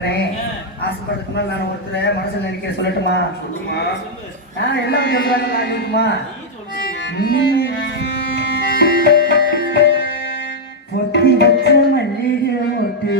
ஆசைப்படுறதுக்கு முன்னாடி நான் ஒருத்தர் மனசுல நினைக்கிற சொல்லட்டுமா? என்ன சொல்றாங்க நான் கேட்டுமா? பொத்தி வச்ச மல்லிகை மொட்டு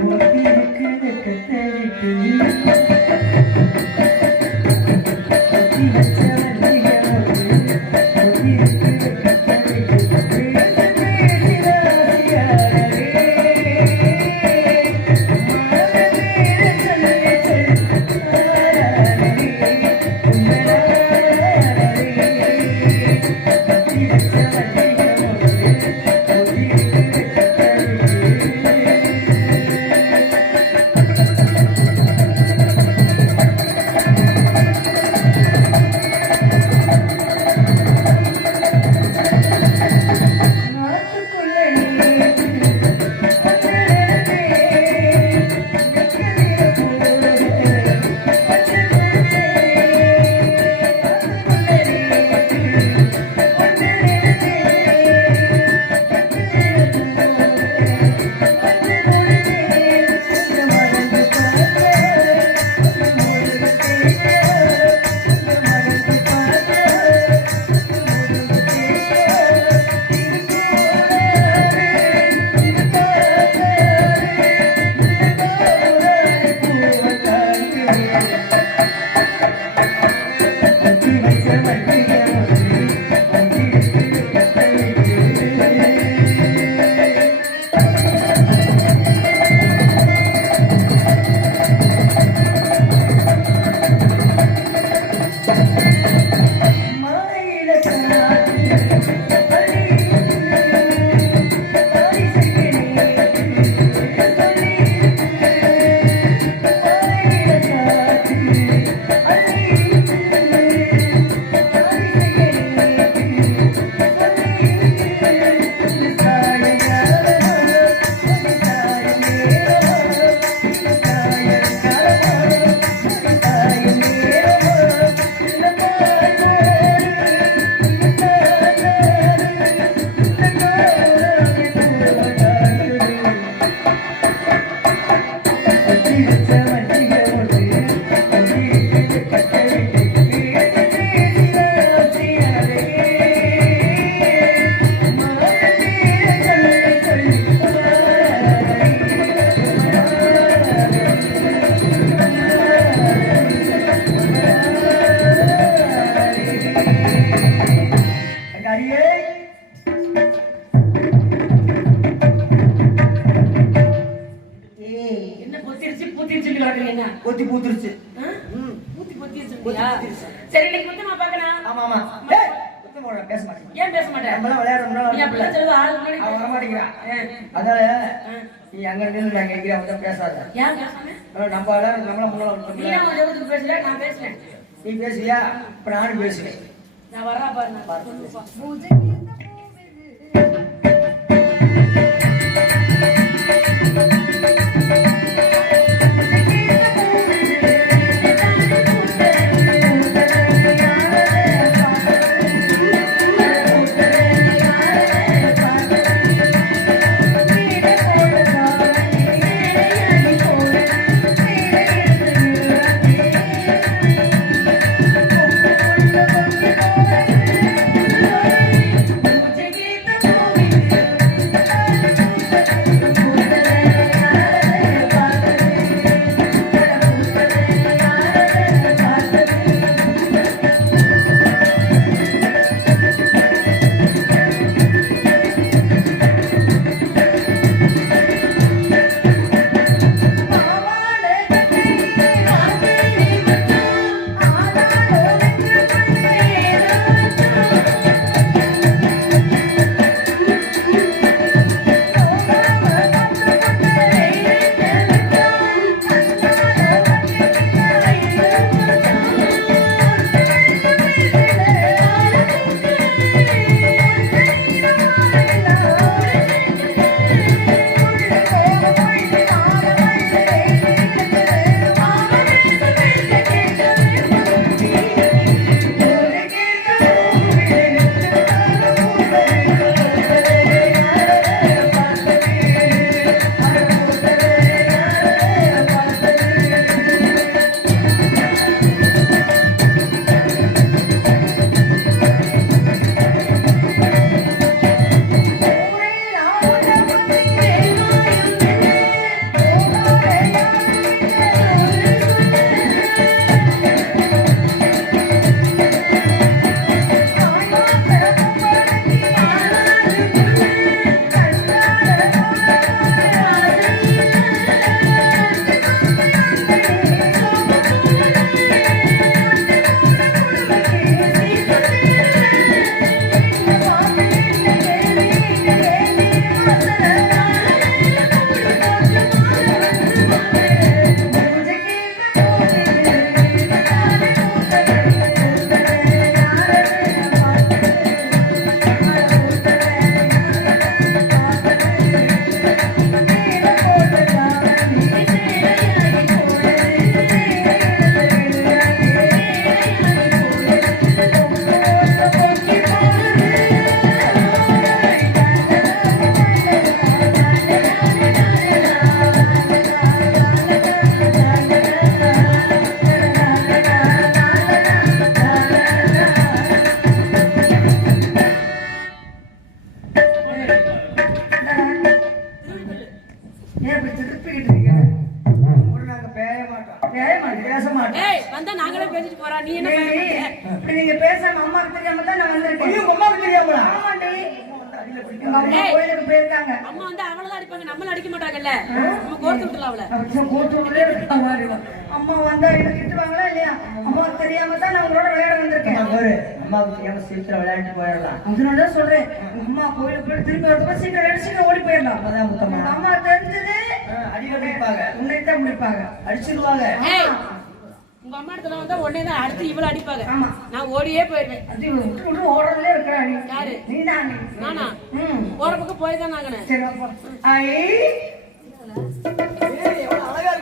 பொத்தி இருக்குது கத்தரிட்டு பொத்தி வச்ச மல்லிகை மொட்டு பொத்தி இருக்குது கத்தரிட்டு பொத்தி பூத்துருச்சு. சரி இன்னைக்கு முத்தமா பார்க்கலாம். ஆமா ஆமா. முத்தமா பேச மாட்டேன். ஏன் பேச மாட்டேன்? நம்மள விளையாடுறோம்னா நீ அப்படி சொல்லுவ ஆளு முன்னாடி வர மாட்டேங்கிறா. அதனால நீ அங்க நின்னு நான் கேக்குறேன் அவட்ட பேசாத. ஏன் பேசாம? நம்ம விளையாடுற நம்மள முன்னால வந்து நீ நான் ஜெபத்துக்கு பேசல நான் பேசுறேன். நீ பேசுவியா? அப்ப நானும் பேசுவேன். நான் வரா பாருங்க. எழுப்பிக்கிட்டு இருக்கீங்க. கூட நாங்க பேச மாட்டோம். ஏய் வந்தா நாங்களே பேசிட்டு போறோம். நீ என்ன பேசுற? இப்படி நீங்க பேசாம அம்மாக்கு தெரியாம தான் நான் வந்திருக்கேன். ஐயோ அம்மாக்கு தெரியாமலா? ஆமாண்டி. அம்மா கோயிலுக்கு போயிருக்காங்க. அம்மா வந்து அவளதான் அடிப்பாங்க, நம்மள அடிக்க மாட்டாங்கல்ல. நம்ம கோர்த்து விட்டுலாம் அவள. கோர்த்து விட்டுல அம்மா வந்தா என்ன திட்டுவாங்களா இல்லையா? அம்மாக்கு தெரியாம தான் நான் உங்களோட விளையாட வந்திருக்கேன். அம்மாவுக்கு தெரியாம சீக்கிரம் விளையாடிட்டு போயிடலாம். அதனால சொல்றேன், அம்மா கோயிலுக்கு போயிட்டு திரும்பி வரப்ப சீக்கிரம் ஓடி போயிடலாம். அதான் முத்தமா. அம்மா தெரிஞ்சது அடிக்க முடிப்பாங்க, உன்னை தான் முடிப்பாங்க, அடிச்சிருவாங்க. உங்க அம்மா இடத்துல வந்தா உடனே தான் அடுத்து இவள அடிப்பாங்க. ஆமா, நான் ஓடியே போயிருவேன். அது விட்டு ஓடுறதுல இருக்கா? யாரு? நீதான். நானா? போற பக்கம் போய் தான் நாங்கனே. சரி அப்பா.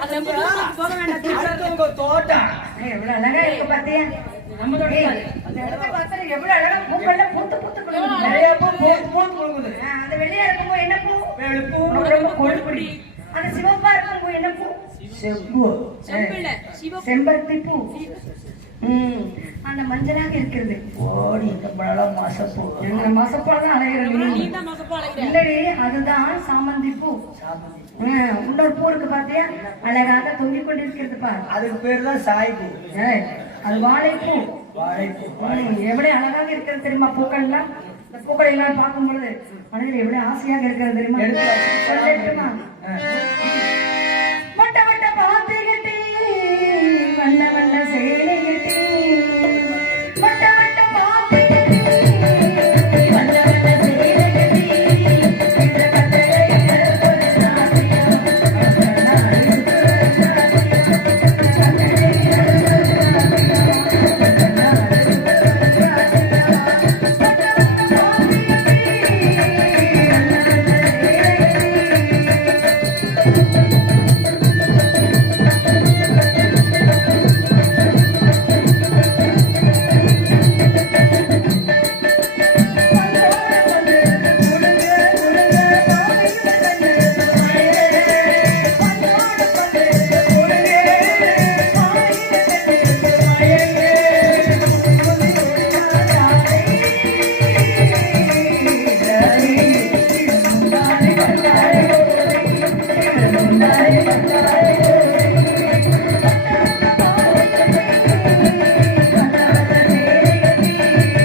அது ரொம்ப தூரம் போக வேண்டாம். உங்க தோட்டம் எவ்வளவு அழகா இருக்கு பாத்தியா? நம்ம தோட்டம் அந்த இடத்த பார்த்தா எவ்வளவு அழகா பூக்கள்லாம் பூத்து பூத்து குலுங்குது. நிறைய பூ பூத்து குலுங்குது. அந்த வெள்ளையா இருக்கும் என்ன பூ? வெளுப்பு. ரொம்ப கொழுப்புடி. அந்த சிவப்பா இருக்கும் என்ன பூ? செம்பு. செம்பில்ல சிவப்பு. செம்பருத்தி பூ. அந்த மஞ்சளாக இருக்கிறது. ஓடி இந்த பழம் மசப்பூ. எங்க மசப்பா தான் அலைகிறது. நீ தான் மசப்பா அலைகிற. இல்லடி, அதுதான் சாமந்தி பூ. சாமந்தி. இன்னொரு பூ இருக்கு பாத்தியா? அழகாக தொங்கிக் கொண்டிருக்கிறது பாரு. அதுக்கு பேர் தான் சாய் பூ. அது வாழைப்பூ. வாழைப்பூ எவ்வளவு அழகாக இருக்கிறது தெரியுமா? பூக்கள்லாம், இந்த பூக்களை எல்லாம் பார்க்கும் பொழுது மனதில் எவ்வளவு ஆசையாக இருக்கிறது தெரியுமா? சொல்லட்டுமா? வட்ட வட்ட பாத்தி கட்டி வண்ண வண்ண சேலை கட்டி வட்ட வட்ட பாத்தி கட்டி வண்ண வண்ண சேலை கட்டி இந்த கட்டளையில ஒரு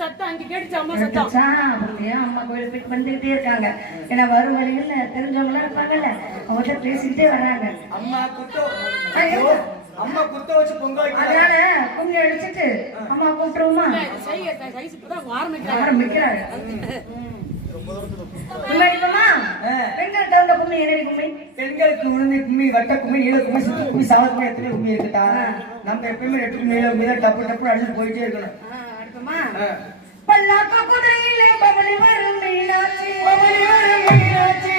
சாத்தியம் வந்துகிட்டே இருக்காங்க. ஏன்னா வரும் வழிகள்ல தெரிஞ்சவங்க எல்லாம் இருப்பாங்கல்ல, அவங்ககிட்ட பேசிக்கிட்டே வர்றாங்க. அம்மா குத்த வச்சு பொங்கல், அதனால கும்மி அடிச்சுட்டு அம்மா கூப்பிட்டுருவோமா? ஆரம்பிக்கிறாரு. பெண்கள்கிட்ட வந்த கும்மி என்னடி கும்மி? பெண்களுக்கு உணர்ந்து கும்மி, வட்ட கும்மி, நீள கும்மி, சுத்து கும்மி, சாவத்து எத்தனை கும்மி இருக்குதா? நம்ம எப்பயுமே 8 கும்மி, நீள கும்மி தான் டப்பு டப்பு அடிச்சுட்டு போயிட்டே இருக்கணும். அடுப்பமா பல்லாக்க குதிரையிலே பவனி வரும் மீனாட்சி, பவனி வரும் மீனாட்சி,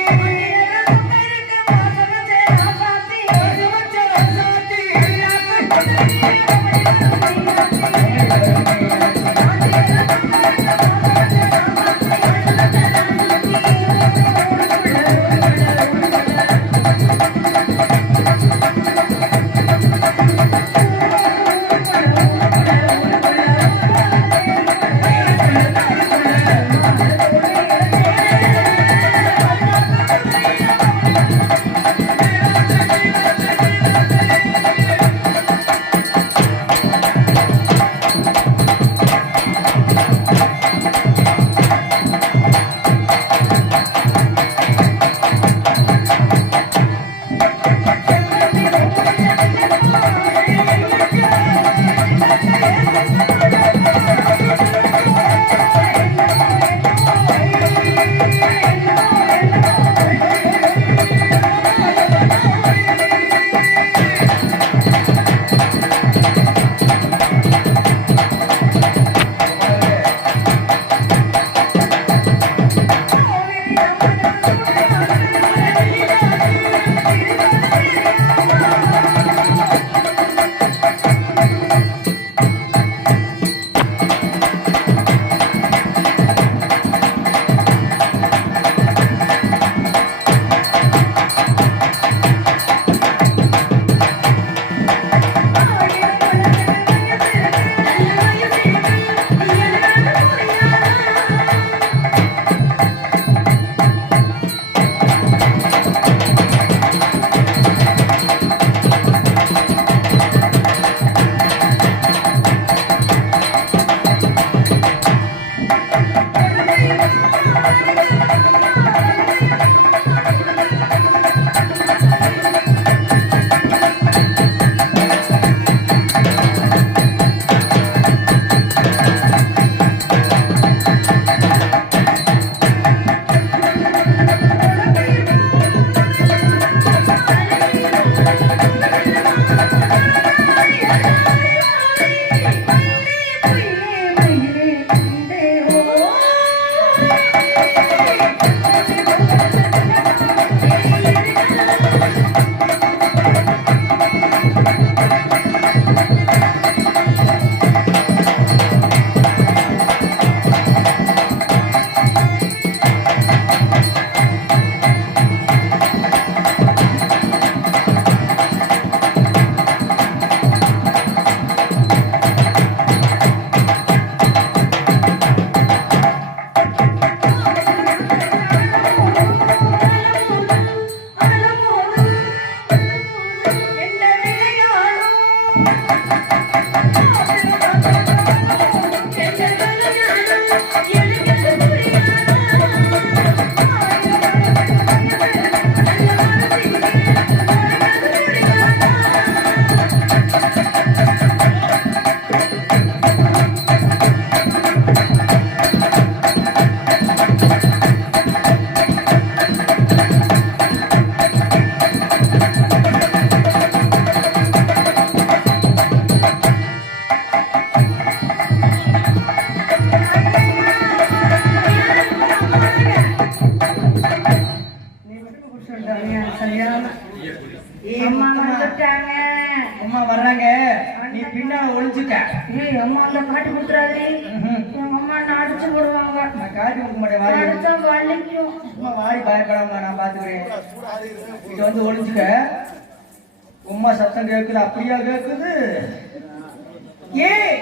சரியான அம்மா வந்துட்டாங்க. அம்மா வர்றாங்க, நீ பின்னால ஒளிஞ்சுக்க. ஏய் அம்மா அந்த காட்டி கொடுத்துறாதே. எங்க அம்மா என்ன அடிச்சு போடுவாங்க. நான் காட்டி கொடுக்க மாட்டேன், வாடி. அடிச்சா வலிக்கும். அம்மா வாடி, பயப்படாம நான் பாத்துக்கிறேன். இங்க வந்து ஒளிஞ்சுக்க. உம்மா சத்தம் கேக்குது, அப்படியா கேக்குது? ஏய்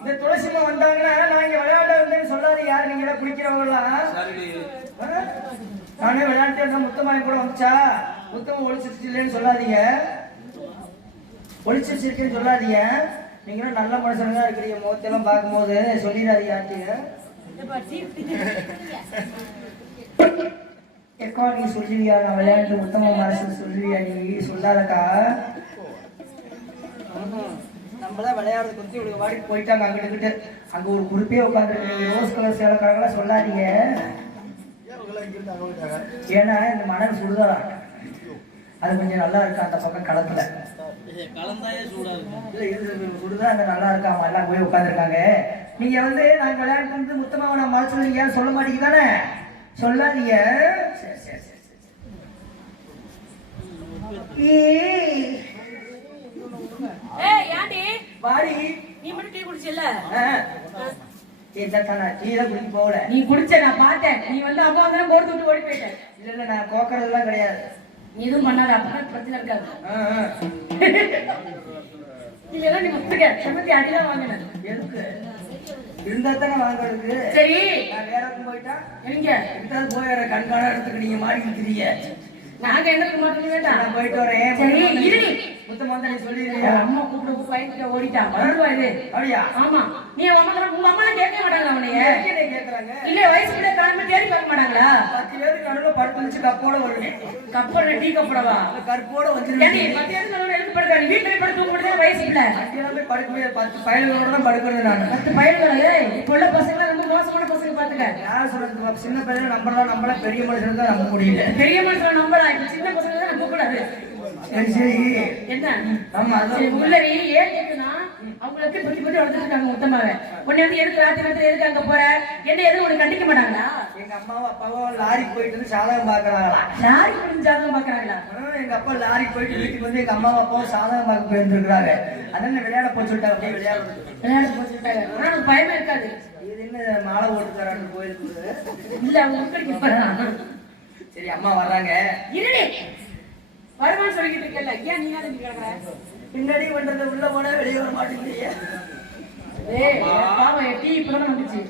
இந்த துளசிமா வந்தாங்கன்னா நான் இங்க விளையாட வந்தேன்னு சொல்லாது. யாரு நீங்க எல்லாம் குடிக்கிறவங்கலாம்? நானே விளையாட்டு இருந்த முத்தமாய் கூட வந்துச்சா? முத்தம் ஒளிச்சிருச்சு இல்லைன்னு சொல்லாதீங்க, ஒளிச்சிருச்சுன்னு சொல்லாதீங்க. நீங்களும் நல்ல மனுஷனுங்க இருக்கிறீங்க, முகத்தெல்லாம் பார்க்கும்போது சொல்லிடாதீங்க யார்ட்டையும். எக்கா நீ சொல்லுவியா? நான் விளையாண்டு முத்தமா மனசு சொல்லுவியா? நீ சொல்லாதக்கா. நம்மளாம் விளையாடுறது கொஞ்சம் இவளுக்கு வாடிக்கு போயிட்டாங்க. அங்கிட்டு அங்க ஒரு குறிப்பே உட்காந்துருக்கு. ரோஸ் கலர் சேலக்காரங்களாம் சொல்லாதீங்க, ஏன்னா இந்த மணல் சுடுதா அது கொஞ்சம் நல்லா இருக்கு. அந்த பக்கம் களத்துல சுடுதா அங்க நல்லா இருக்கா. அவங்க எல்லாம் போய் உட்காந்துருக்காங்க. நீங்க வந்து நாங்க விளையாட்டு வந்து முத்தமா நான் மனசுல நீங்க ஏன் சொல்ல மாட்டீங்க தானே? சொல்லாதீங்க. சரி சரி சரி ஏய் யாண்டி வாடி. நீ மட்டும் டீ குடிச்சல? டீ தான் குடிக்க போகல. நீ குடிச்ச நான் பார்த்தேன். நீ வந்து அப்பா வந்து போட்டு விட்டு ஓடி போயிட்ட. இல்ல இல்ல நான் கோக்கறதுலாம் கிடையாது. நீ எதுவும் பண்ணாத, அப்பதான் பிரச்சனை இருக்காது. இல்லைன்னா நீ முத்துக்க செம்மத்தி அடிதான் வாங்கினேன். எதுக்கு இருந்தா தானே வாங்குறதுக்கு? சரி நான் வேற எதுவும் போயிட்டா எங்க எடுத்தாலும் போய் வேற கண்காணா இடத்துக்கு நீங்க மாடி இருக்கிறீங்க. நாங்க எங்களுக்கு மாட்டோம் வேண்டாம். நான் போயிட்டு வரேன். சரி இரு. முத்தம் வந்து நீ சொல்லிடுறியா? அம்மா கூப்பிட்டு பைக்கிட்ட ஓடிட்டான். வருவா இது. அப்படியா? ஆமா. நீ உங்க அம்மா கேட்க மாட்டாங்களா உன்னைய? கேக்குறாங்க. இல்ல வயசு கூட காலமே தேடி பார்க்க மாட்டாங்களா? 10 பேருக்கு நடுவுல படுத்து வச்சு கப்போட வருவேன். கப்போட டீ கப்போடவா? கற்போட ஏடி வந்துருவேன். 10 பேருக்கு நடுவுல எதுக்கு படுக்க? நீ வீட்டுல படுத்து தூங்க முடியாது வயசு இல்ல. போய் படுக்க முடியாது. 10 பயல்களோட தான் படுக்கிறது நான். 10 பயல்களே இப்ப உள்ள பசங்க ரொம்ப மோசமான பசங்க பாத்துக்க. யார் சொல்றது? சின்ன பையனை நம்பலாம், நம்மள பெரிய மனுஷன் தான் நம்ப முடியல. பெரிய மனுஷனை நம்பலாம், இப்ப சின்ன பசங்க தான் நம்ப கூடாது. சரி சரி என்ன? ஆமா சரி உள்ளரி ஏன் கேக்குனா அவங்களுக்கு பத்தி பத்தி வளர்த்துட்டாங்க மொத்தமாவே. உன்னை வந்து எதுக்கு ராத்திரி நேரத்துல எதுக்கு அங்க போற? என்ன எதுவும் உனக்கு கண்டிக்க மாட்டாங்களா? எங்க அம்மாவும் அப்பாவும் லாரிக்கு போயிட்டு வந்து சாதகம் பாக்குறாங்களா? லாரி போய் ஜாதகம் பாக்குறாங்களா? எங்க அப்பா லாரிக்கு போயிட்டு வீட்டுக்கு வந்து எங்க அம்மாவும் அப்பாவும் சாதகம் பார்க்க போயிருந்துருக்காங்க. அதனால விளையாட போய் சொல்லிட்டாங்க. அப்படியே விளையாட போச்சுட்டாங்க. ஆனா எனக்கு பயமா இருக்காது. இது என்ன மாலை ஓட்டுறாரு கோயிலுக்கு? இல்ல அவங்க உட்கடிக்க போறாங்க. சரி அம்மா வர்றாங்க. இருடி வருமானு சொல்லிக்கிட்டு இருக்கல. ஏன் நீ தான் கேக்குற? பின்னாடி பண்றது உள்ள போனா வெளியே வர மாட்டேங்குது. ஏய் பாவா டீ இப்பதான் வந்துச்சு.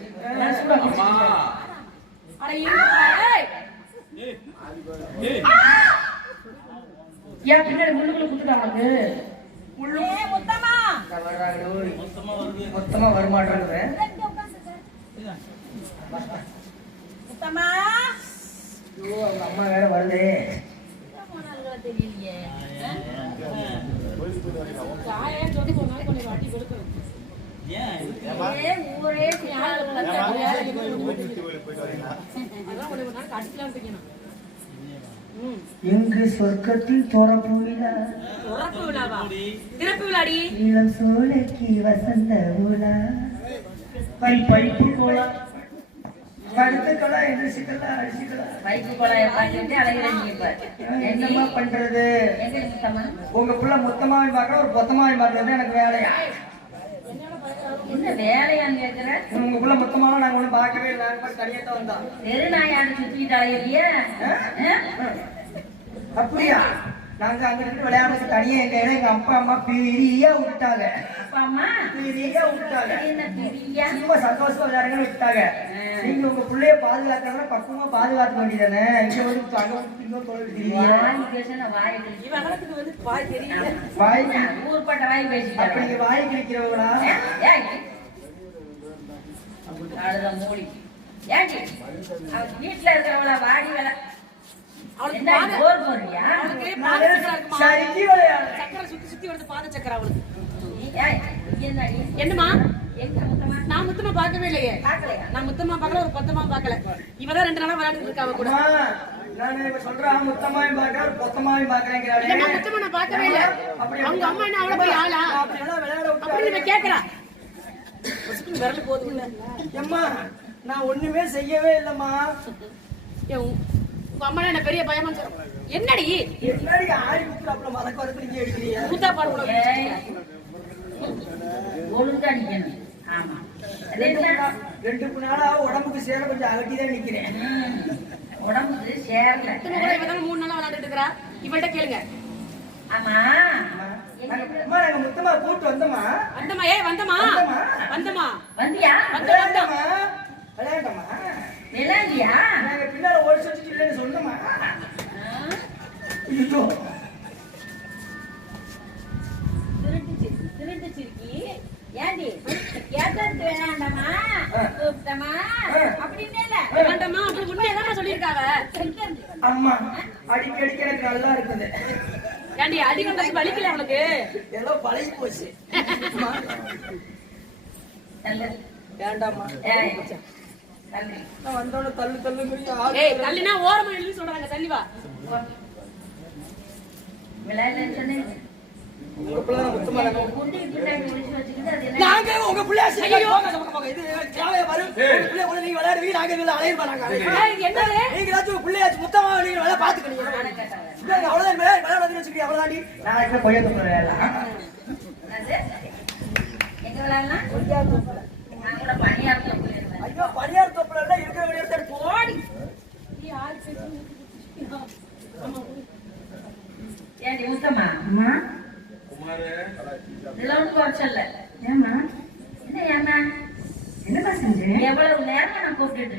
நான் சூடா குடிச்சிட்டேன். அட ஏய் ஏன் பின்னாடி முள்ளுக்குள்ள குத்துட்டா உனக்கு? ஏய் முத்தமா மொத்தமா வரமாட்டேங்குது. முத்தமா ஐயோ அவங்க அம்மா வேற வருதே. தெரியலையே. காயே சொல்லி போனா கொஞ்சம் வாட்டி கொடுக்கு. ஏன் ஊரே ஞாபகம் இல்ல. அதான் ஒரு நாள் கடிக்கலாம் இருக்கேன். எங்கு சொர்க்கத்தில் திறப்பு விழா, திறப்பு விழாவா? திறப்பு விழாடி. இளம் சோலைக்கு வசந்த உலா, பைப்பு கோலா, படுத்துக்கலாம் எந்திரிச்சுக்கலாம் அடிச்சுக்கலாம். பைக்கு கொலைய பாத்துட்டு அழகிறீங்க. இப்ப என்னம்மா பண்றது? எங்க முத்தமா? உங்க புள்ள மொத்தமாவே பார்க்க ஒரு பொத்தமாவே பார்க்கறது எனக்கு வேலையா? என்ன வேலையான்னு கேக்குற? உங்க புள்ள மொத்தமாவே நாங்க ஒண்ணும் பார்க்கவே இல்லை. தனியா தான் வந்தோம். தெரு நாயாண்டு சுத்திட்டு அழகிறிய? அப்படியா? நாங்க அங்க இருந்து விளையாடுறது தனியா எங்க இடம் எங்க அப்பா அம்மா பெரியா விட்டாங்க. அப்பா அம்மா பெரியா விட்டாங்க. என்ன பெரியா? ரொம்ப சந்தோஷமா விளையாடுங்கன்னு விட்டாங்க. நீங்க உங்க பிள்ளைய பாதுகாக்கிறதுனா பக்குவமா பாதுகாக்க வேண்டியதானே? இங்க வந்து அங்க வந்து இன்னொரு தொழில் தெரியுமா? வாய் பேசுன வாய் கிழிச்சு. இவன் அகலத்துக்கு வந்து பாய் தெரியல. வாய் ஊர்பட்ட வாய் பேசிட்டு. அப்ப நீங்க வாய் கிழிக்கிறவங்களா? ஏய் அழுத மூடி. ஏண்டி அவ வீட்டுல இருக்கிறவள வாடி வேலை அவளுக்கு என்ன பாத போர் போறியா? அவளுக்கு பாத சக்கரம் இருக்குமா? சரிக்கு விளையாடு. சக்கரம் சுத்தி சுத்தி வருது பாத சக்கரம் அவளுக்கு. ஏய் என்னடி? என்னமா? எங்க முத்தமா? நான் முத்தமா பார்க்கவே இல்லையே. பார்க்கலையா? நான் முத்தமா பார்க்கல, ஒரு பொத்தமா பார்க்கல. இவதான் 2 நாளா விளையாடிட்டு இருக்கா அவ கூட. அம்மா, நான் இப்ப சொல்றேன் முத்தமாவையும் பார்க்கறேன் பொத்தமாவையும் பார்க்கறேங்கிறாளே. இல்லம்மா முத்தமா நான் பார்க்கவே இல்ல. அவங்க அம்மா என்ன அவள போய் ஆளா? அப்படியெல்லாம் விளையாட அப்படி விட்டு இவ கேக்குறா. விரல் போகுது உள்ள. அம்மா நான் ஒண்ணுமே செய்யவே இல்லம்மா. ஏன் உங்க அம்மா என்ன பெரிய பயமா சொல்ற என்னடி என்னடி ஆடி குத்துறாப்புல மலக்கு வரது நீங்க அடிக்கிறீங்க கூத்தா பாடு ஒழுங்கா நிக்கணும். ஆமா. ரெண்டு நாளா உடம்புக்கு சேர கொஞ்சம் அகட்டிதான் நிக்கிறேன். உடம்புக்கு சேரல. இவதான் 3 நாளா விளையாண்டுட்டு இருக்கா. இவள்கிட்ட கேளுங்க. ஆமா. அம்மா நாங்க முத்தமா கூட்டு வந்தோமா வந்தமா வந்தியா? விளையாண்டமா விளையாண்டியா? நாங்க பின்னால ஓடி சுத்திட்டு இல்லைன்னு சொன்னோமா? ஐயோ திருட்டு சிரிக்கி ஏண்டி கேட்டது வேண்டாமா கூப்பிட்டமா அப்படின்னு வேண்டாமா அப்படி உண்மையதான் சொல்லியிருக்காங்க. அம்மா அடிக்கடி எனக்கு நல்லா இருக்குது. ஏண்டி அடிக்கிறது வலிக்கல அவனுக்கு ஏதோ பழகி போச்சு. வேண்டாமா நான் வந்தோட தள்ளு தள்ளு ஏய் தள்ளினா ஓரமா எழுதி சொல்றாங்க. தள்ளி வா. விளையாடலன்னு சொன்னேன். உங்க பிள்ளை முத்தமா குண்டி பின்னாடி ஒளிச்சு வச்சுக்கிட்டு அது என்ன? நாங்க உங்க பிள்ளையா இது தேவையா வரும் பிள்ளை கூட நீங்க விளையாடுவீங்க நாங்க இதுல அலைய மாட்டாங்க. இது என்னது? நீங்க ஏதாச்சும் பிள்ளையாச்சும் முத்தமா நீங்க விளையாட பாத்துக்கணும். அவ்வளவுதான் விளையாட வச்சுக்கிட்டு அவ்வளவுதாண்டி நாளைக்கு கொய்யா தோப்பு விளையாடலாம். எங்க விளையாடலாம்? நான் கூட பணியாரத்துல போயிருந்தேன். ஐயோ பணியார் தோப்புல எல்லாம் இருக்கிற விளையாட போடி. ஏண்டி ஊத்தமா? அம்மா இதெல்லாம் ஒன்றும் குறைச்சல. ஏமா என்ன ஏமா என்னமா செஞ்சேன்? எவ்வளவு நேரமா நான் கூப்பிட்டு